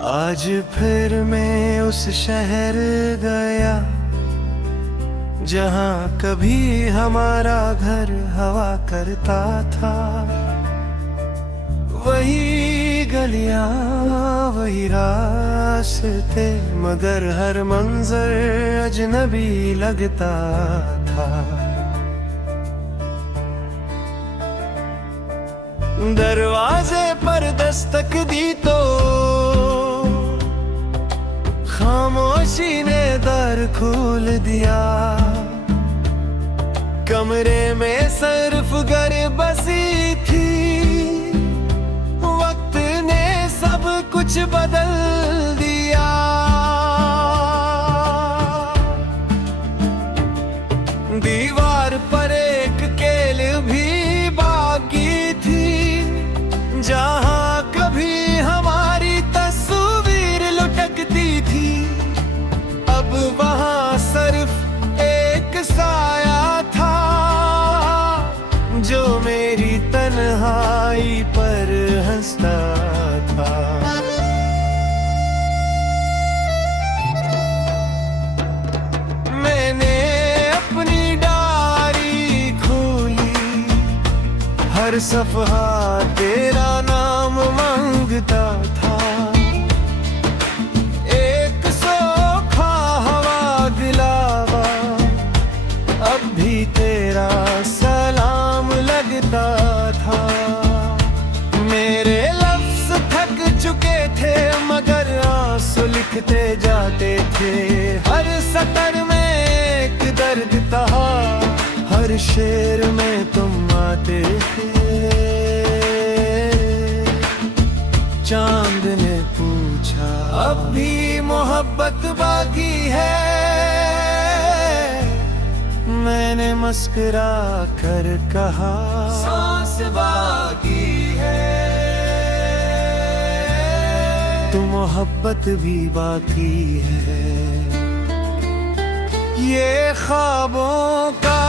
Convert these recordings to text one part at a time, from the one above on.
आज फिर मैं उस शहर गया जहाँ कभी हमारा घर हवा करता था। वही गलियां वही रास्ते, मगर हर मंजर अजनबी लगता था। दरवाजे पर दस्तक दी तो खामोशी ने दर खोल दिया। कमरे में सिर्फ घर बसी थी, वक्त ने सब कुछ बदल दिया। दीवार पर एक केल भी बाकी थी, जहाँ कभी हमारी तस्वीर लुटकती थी। अब वहाँ सिर्फ एक साया था, जो मेरी तन्हाई पर हंसता था। मैंने अपनी डायरी खोली, हर सफहा तेरा नाम मांगता था। एक सोखा हवा दिलावा अब भी तेरा सलाम लगता था। मेरे लफ्ज थक चुके थे, मगर आंसू लिखते जाते थे। हर सतर में एक दर्द था, हर शेर में तुम आते थे। चांद ने पूछा अब भी मोहब्बत बाकी है। मैंने मुस्कुरा कर कहा सांस बाकी है। तो मोहब्बत भी बाकी है। ये ख्वाबों का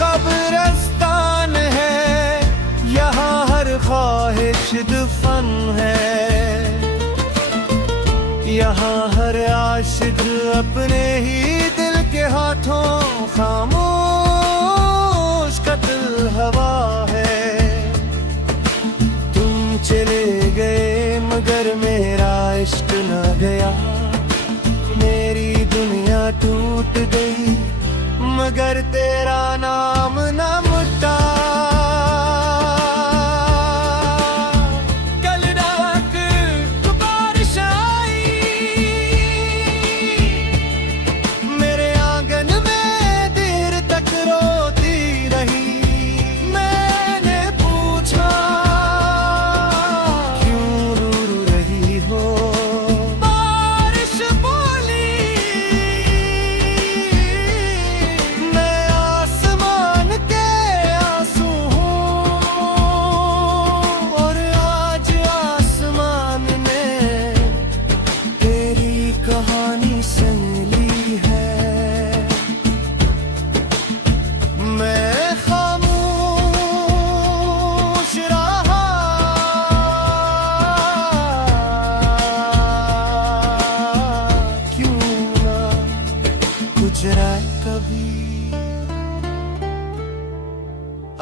कब्रिस्तान है, यहाँ हर ख्वाहिश दफन है। यहाँ हर आशिक अपने ही दिल के हाथों खामोश कत्ल हवा है। तुम चले गए मगर मेरा इश्क न गया। मेरी दुनिया टूट गई मगर तेरा नाम न मिटा।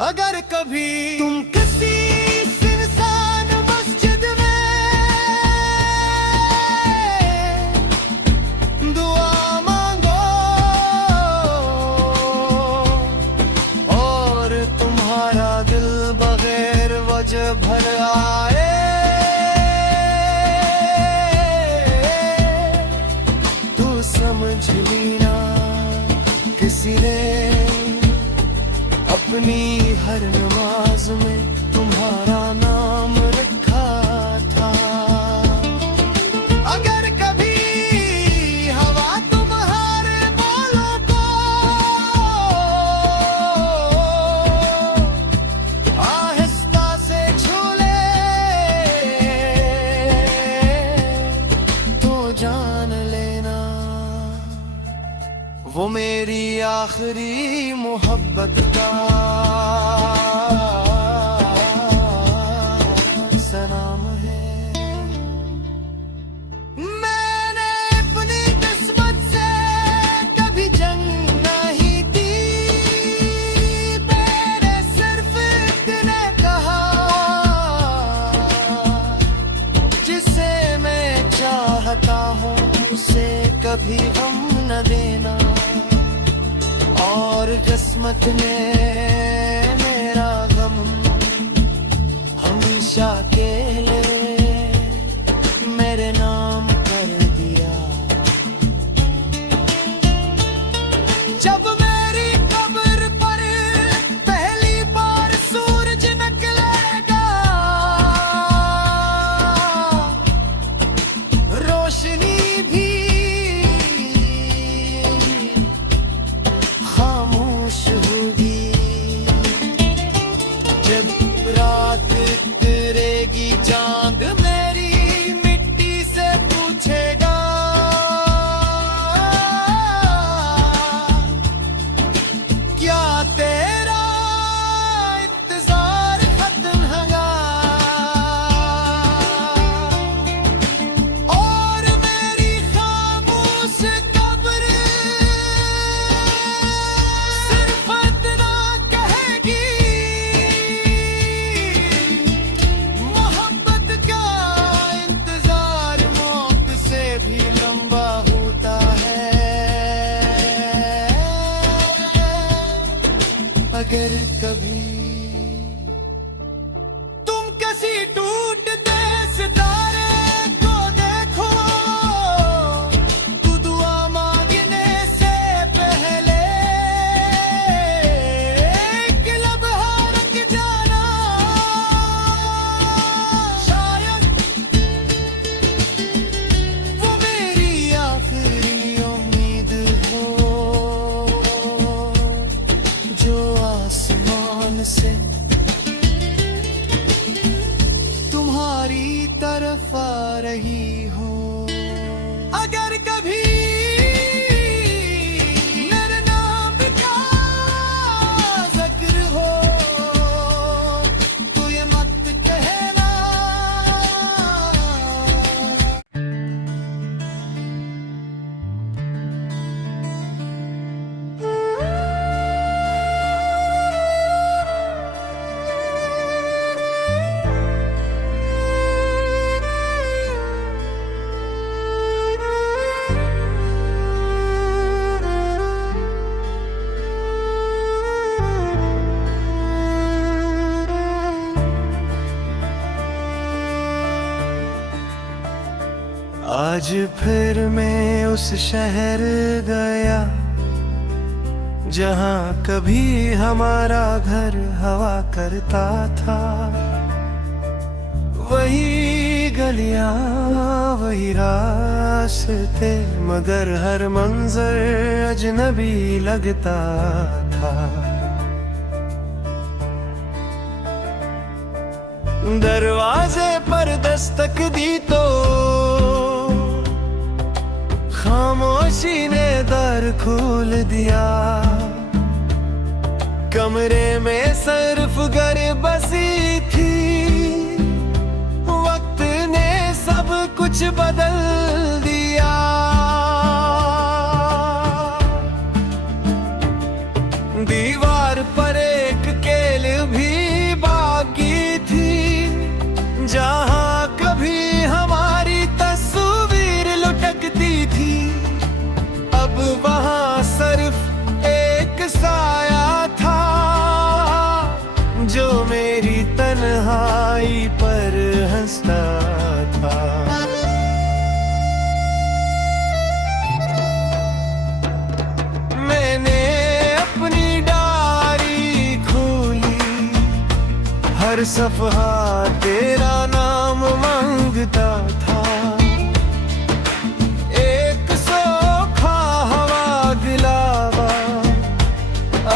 अगर कभी तुम किसी सुनसान मस्जिद में दुआ मांगो और तुम्हारा दिल बगैर वजह भर आए, तो समझ लेना किसी ने अपनी हर नमाज में तुम्हारा नाम रखा था। अगर कभी हवा तुम्हारे बालों को आहिस्ता से छू ले, तो जान लेना वो मेरी आखिरी मोहब्बत का सलाम है। राहों से कभी गम न देना, और किस्मत ने मेरा गम हमेशा के लिए मेरे नाम कर दिया। जब मेरी कब्र पर पहली बार सूरज निकलेगा, रोशनी भी खामोश होगी। जब रात उतरेगी चांद मेरी मिट्टी से पूछेगा, क्या तेरा इंतजार खत्म होगा? और मेरी खामोश कब्र सिर्फ इतना कहेगी, मोहब्बत का इंतजार मौत से भी लंबा होता है। अगर कभी तुम किसी टूटते सितारे को देखो, तो दुआ मांगने से पहले एक लम्हा रुक जाना। शायद वो मेरी आखिरी उम्मीद हो, जो आसमान से तुम्हारी तरफ आ रही हो। अगर कभी मेरे नाम का जिक्र हो, तो ये मत कहना। आज फिर मैं उस शहर गया जहाँ कभी हमारा घर हवा करता था। वही गलियां वही रास्ते, मगर हर मंजर अजनबी लगता था। दरवाजे पर दस्तक दी तो खामोशी ने दर खोल दिया। कमरे में सिर्फ घर बसी थी, वक्त ने सब कुछ बदल दिया। दीवार पर एक केल भी बाकी थी, जहां कभी हमारी तस्वीर लुटकती थी। अब वहां सिर्फ एक साया था, जो मेरी तन्हाई पर हंसता था। मैंने अपनी डायरी खोली, हर सफहा तेरा नाम मांगता था। एक सोखा हवा गिलावा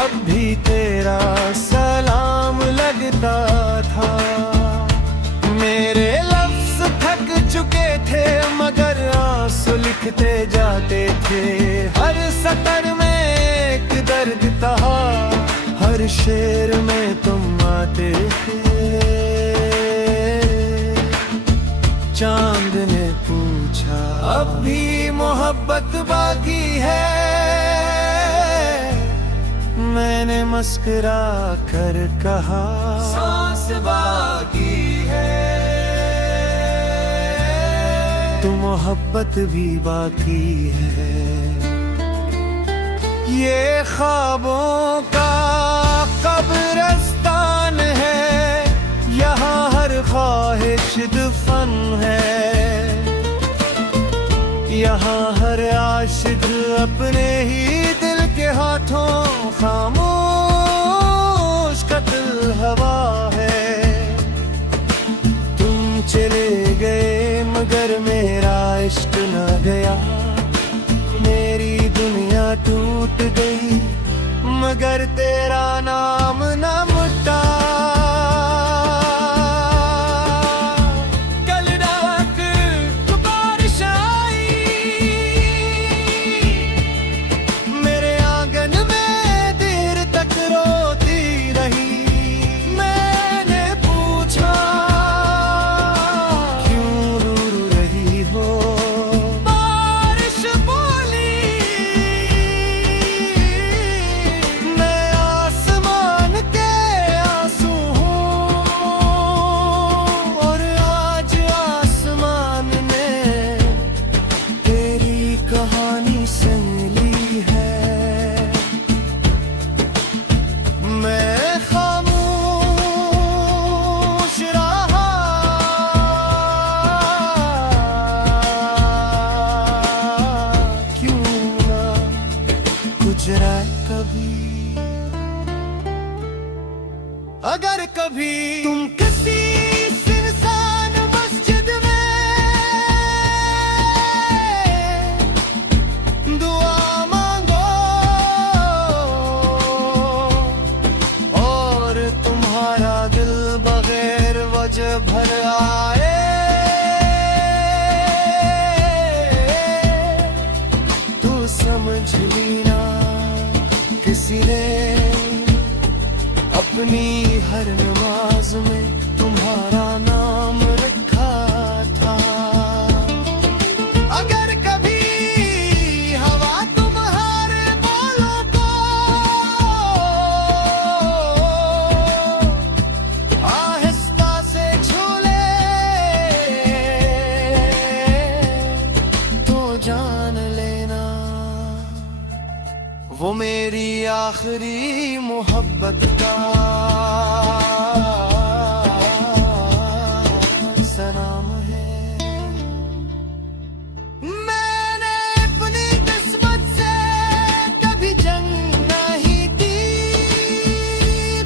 अब भी तेरा सलाम लगता था। मेरे लफ्ज थक चुके थे, मगर आंसू लिखते जाते थे। हर सतर में एक दर्द था, हर शेर में तुम आते थे। चांद ने पूछा, अब भी मोहब्बत बाकी है? मैंने मुस्कुरा कर कहा, सांस बाकी है। तो मोहब्बत भी बाकी है। ये ख्वाबों का कब्रिस्तान है, यहाँ हर ख्वाहिश दफन है। यहाँ हर आशिक अपने ही दिल के हाथों खामोश कत्ल हवा है। तुम चले गए मगर मेरा इश्क न गया, मेरी दुनिया टूट गई मगर तेरा नाम न मिटा। अगर कभी तुम किसी सुनसान मस्जिद में दुआ मांगो और तुम्हारा दिल बगैर वजह भर आए, तू समझ लेना किसी ने अपनी हर नमाज में तुम्हारा नाम रखा था। अगर कभी हवा तुम्हारे बालों को आहिस्ता से झूले तो जान लेना वो मेरी आखिरी मोहब्बत का सलाम है। मैंने अपनी किस्मत से कभी जंग नहीं दी,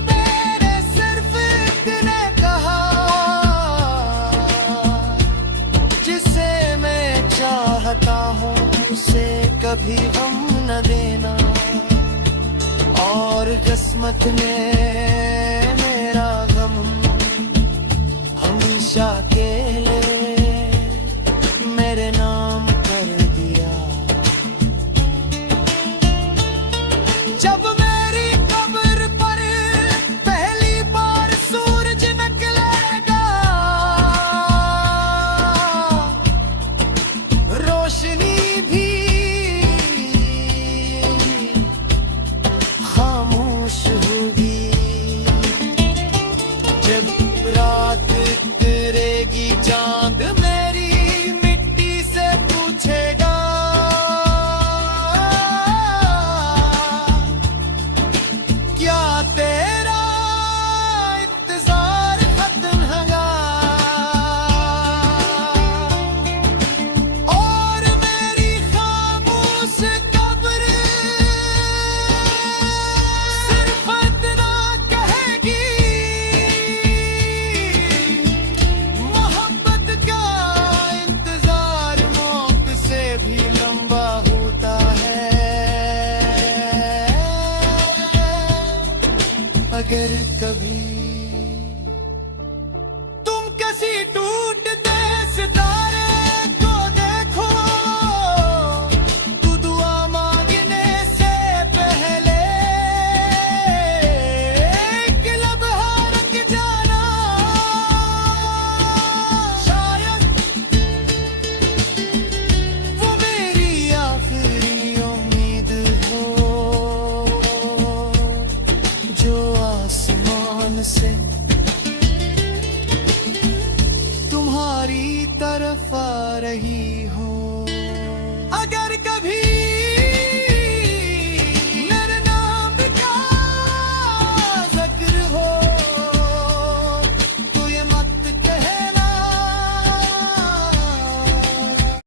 मैंने सिर्फ इतने कहा जिसे मैं चाहता हूँ उसे कभी गम न देना। और किस्मत ने मेरा गम हमेशा के लिए मेरे नाम कर दिया। जब मेरी कब्र पर पहली बार सूरज निकलेगा, रोशनी भी खामोश होगी। जब रात उतरेगी चांद मेरी मिट्टी से पूछेगा, क्या तेरा इंतजार खत्म होगा? और मेरी खामोश कब्र सिर्फ इतना कहेगी, मोहब्बत का इंतजार मौत से भी लंबा होता है। अगर कभी